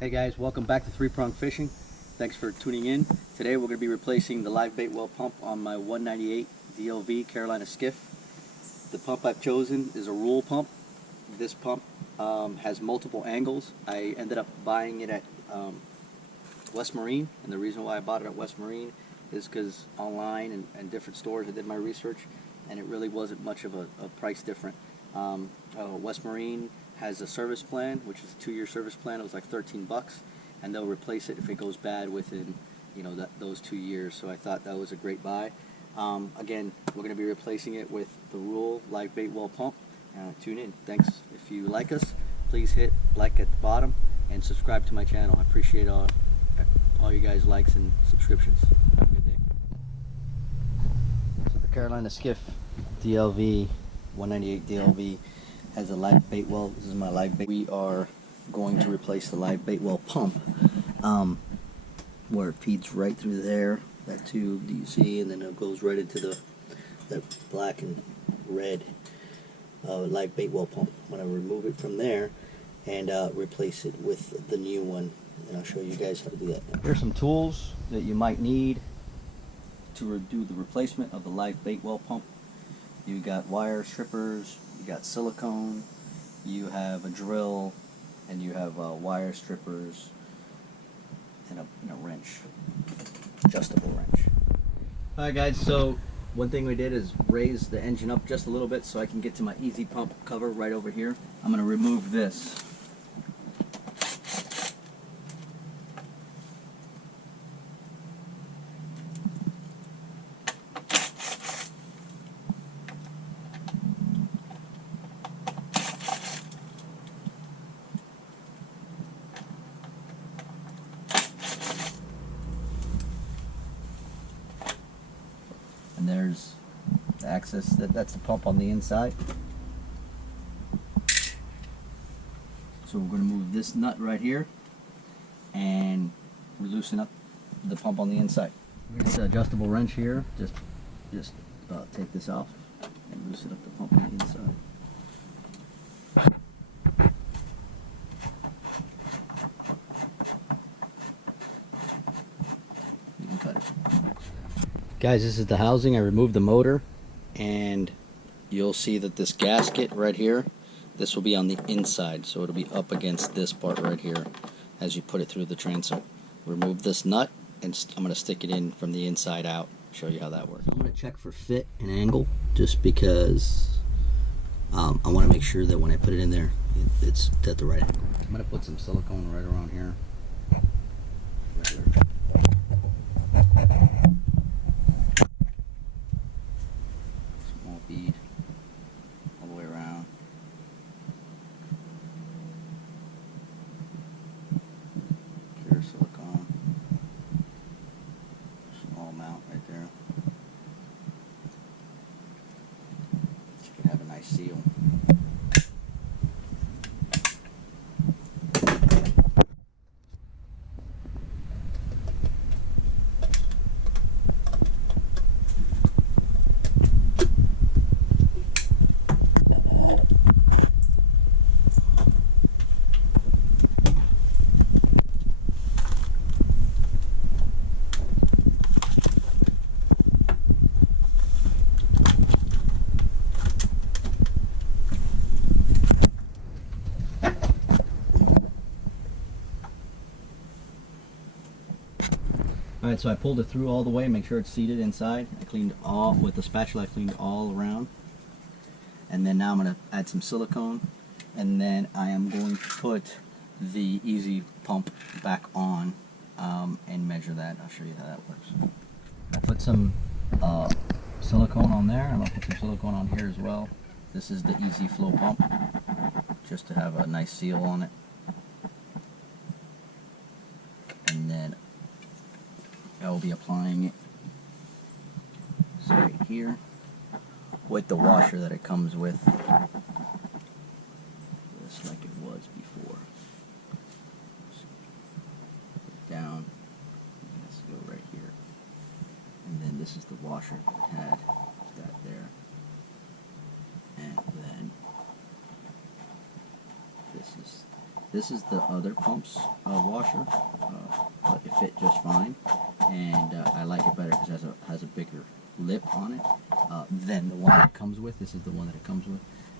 Hey guys, welcome back to Three Prong Fishing. Thanks for tuning in. Today we're going to be replacing the live bait well pump on my 198 DLV Carolina Skiff. The pump I've chosen is a roll pump. This pump has multiple angles. I ended up buying it at West Marine, and the reason why I bought it at West Marine is because online and different stores I did my research, and it really wasn't much of a price difference. West Marine has a service plan, which is a 2-year service plan. It was like 13 bucks, and they'll replace it if it goes bad within, those 2 years. So I thought that was a great buy. Again, we're going to be replacing it with the Rule live bait well pump. Tune in. Thanks. If you like us, please hit like at the bottom and subscribe to my channel. I appreciate all you guys' likes and subscriptions. Have a good day. So the Carolina Skiff DLV 198 DLV has a live bait well. This is my live bait. We are going to replace the live bait well pump, where it feeds right through there, that tube that you see, and then it goes right into the black and red live bait well pump. I'm going to remove it from there and replace it with the new one, and I'll show you guys how to do that. Here's some tools that you might need to do the replacement of the live bait well pump. You got wire strippers, you got silicone, you have a drill, and you have wire strippers and a wrench, adjustable wrench. Alright guys, so one thing we did is raise the engine up just a little bit so I can get to my easy pump cover right over here. I'm going to remove this. And there's the access, that's the pump on the inside. So we're going to move this nut right here and loosen up the pump on the inside. Here's the adjustable wrench here. Just take this off and loosen up the pump on the inside. You can cut it. Guys, this is the housing. I removed the motor, and you'll see that this gasket right here, this will be on the inside, so it'll be up against this part right here as you put it through the transom. Remove this nut, and I'm going to stick it in from the inside out, show you how that works. I'm going to check for fit and angle, just because I want to make sure that when I put it in there, it's at the right angle. I'm going to put some silicone right around here. Small bead all the way around. Pure silicone. Small amount right there. So you can have a nice seal. Alright, so I pulled it through all the way, make sure it's seated inside. I cleaned all, with the spatula I cleaned all around. And then now I'm going to add some silicone. And then I am going to put the easy pump back on and measure that. I'll show you how that works. I put some silicone on there. I'm going to put some silicone on here as well. This is the easy flow pump, just to have a nice seal on it. And then I will be applying it straight here with the washer that it comes with, just like it was before. Put it down, it has to go right here, and then this is the washer that it had, that there, and then this is This is the other pump's washer, but it fit just fine, and I like it better because it has a bigger lip on it than the one it comes with. This is the one that it comes with,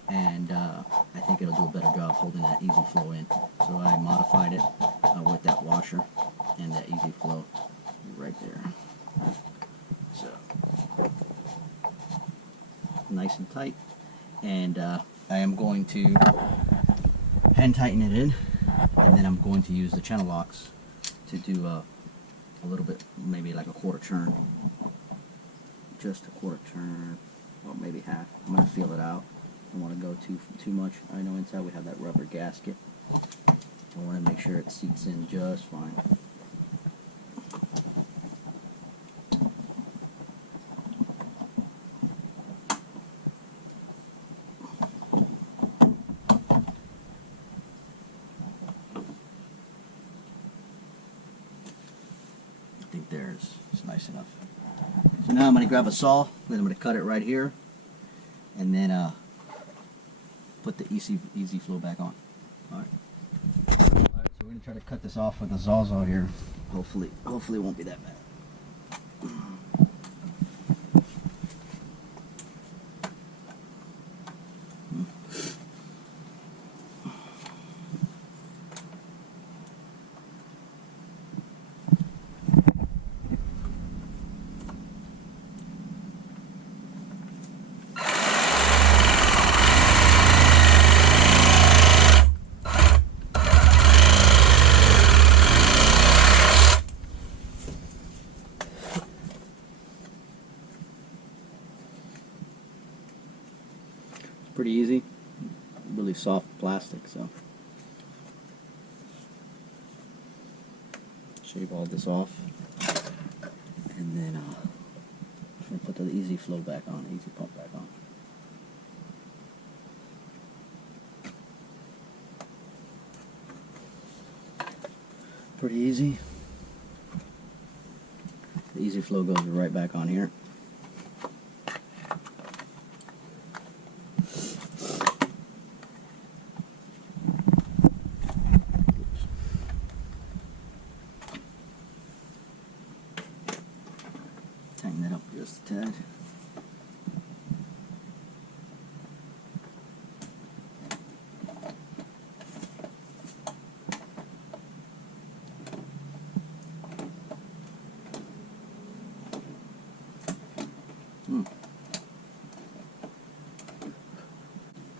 and I think it'll do a better job holding that easy flow in. So I modified it with that washer and that easy flow right there. So nice and tight, and I am going to hand tighten it in, and then I'm going to use the channel locks to do a little bit, maybe like a quarter turn, just a quarter turn, or maybe half. I'm going to feel it out. I don't want to go too much. I know inside we have that rubber gasket. I want to make sure it seats in just fine. I think it's nice enough. So now I'm going to grab a saw, then I'm going to cut it right here, and then put the easy flow back on. Alright, so we're going to try to cut this off with a Sawzall here. Hopefully it won't be that bad. Pretty easy, really soft plastic, so shave all this off, and then put the easy flow back on, easy pump back on. Pretty easy. The easy flow goes right back on here. Tighten that up just a tad.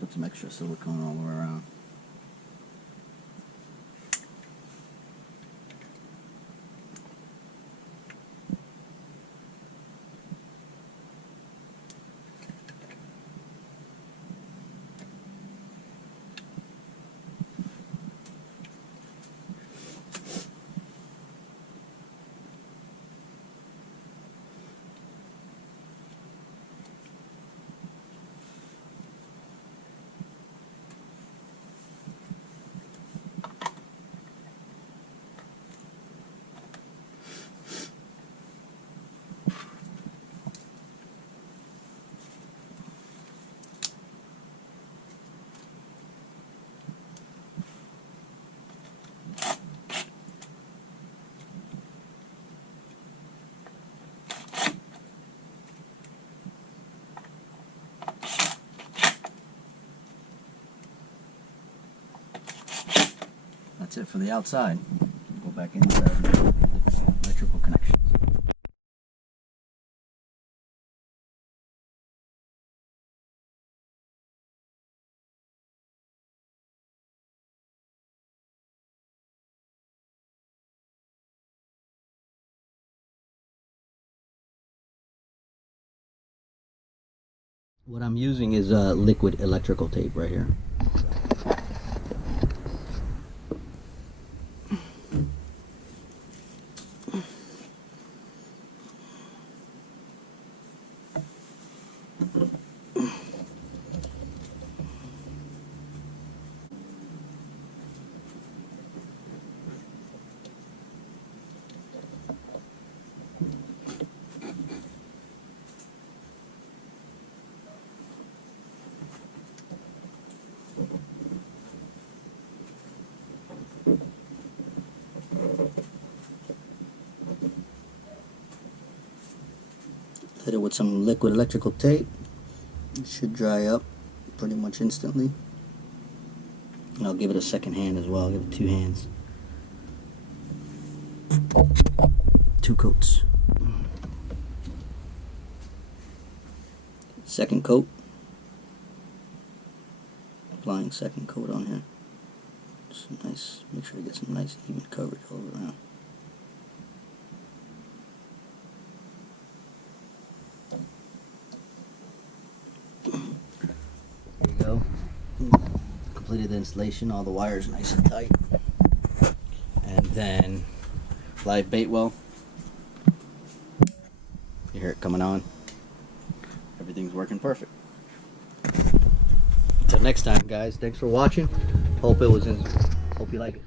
Put some extra silicone all the way around. That's it for the outside. Go back inside and do the electrical connections. What I'm using is liquid electrical tape right here. hit it with some liquid electrical tape. It should dry up pretty much instantly. And I'll give it a second hand as well. I'll give it 2 hands. 2 coats. Second coat. Applying second coat on here. Just nice. Make sure you get some nice even coverage all around. There you go. Completed the installation. All the wires nice and tight. And then live bait well. You hear it coming on. Everything's working perfect. Until next time, guys. Thanks for watching. Hope you like it.